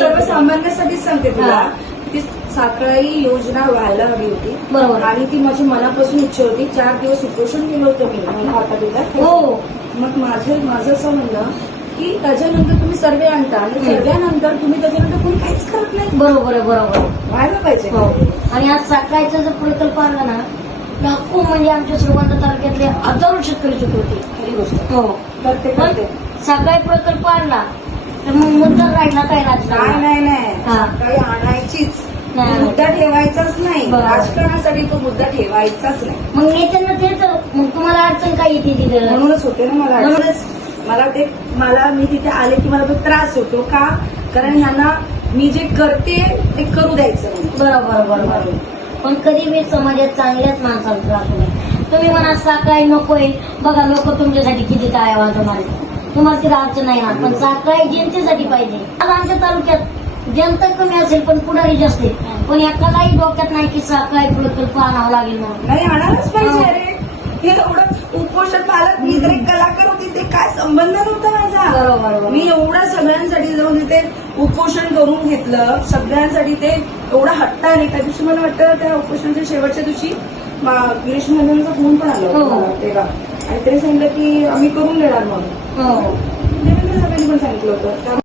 सर्वसामान्यासाठीच सांगते तुला. ती साखळी योजना व्हायला हवी होती. बरोबर. आणि ती माझी मनापासून इच्छा होती. 4 दिवस उपोषण केलं होतं मी मला हातात. हो. मग माझं असं म्हणणं की त्याच्यानंतर तुम्ही सर्वे आणता आणि सर्व्यानंतर तुम्ही त्याच्यानंतर कोणी काहीच करत नाही. बरोबर आहे, बरोबर. व्हायला पाहिजे. आणि आज साखरायचा जर प्रकल्प आणला ना, लाखो म्हणजे आमच्या श्रीगोंदा तालुक्यातले हजारो शेतकरी चुकवते. खरी गोष्ट. हो. करते. साखराई प्रकल्प आणला तर मग मुद्दा राहिला काय राजकारण? नाही काही आणायचीच. मुद्दा ठेवायचाच नाही. राजकारणासाठी तो मुद्दा ठेवायचाच नाही. मग नेत्यांना तेच, मग तुम्हाला अडचण काय येते तिथे? म्हणूनच होते ना मला. मी तिथे आले की मला तो त्रास होतो. का? कारण ह्यांना मी जे करते ते करू द्यायचं नाही. बरोबर. पण कधी मी समाजात चांगल्याच माणसाला त्रास होईल. तुम्ही म्हणा साखराई नकोय, बघा लोक तुमच्यासाठी किती काय आवाज मारतात, तुम्हाला तिला अडचण नाही ना. पण साखराई जनतेसाठी पाहिजे. आज आमच्या तालुक्यात जनता कमी असेल पण पुढारी जास्त आहे. पण एखादाही डोक्यात नाही की साखराई प्रकल्प आणावं लागेल म्हणून. नाही आणायलाच पाहिजे. अरे हे एवढं उपोषण पालक मी तर एक कलाकार होती. ते काय संबंध नव्हता माझा. बरोबर. मी एवढं सगळ्यांसाठी जाऊन तिथे उपोषण करून घेतलं. सगळ्यांसाठी ते एवढा हट्टाने. त्या दिवशी मला वाटतं त्या उपोषणाच्या शेवटच्या दिवशी गिरीश महाजनांचा फोन पण आला होता तेव्हा. आणि त्यांनी सांगितलं की आम्ही करून देणार म्हणून. देवेंद्र साहेबांनी पण सांगितलं होतं.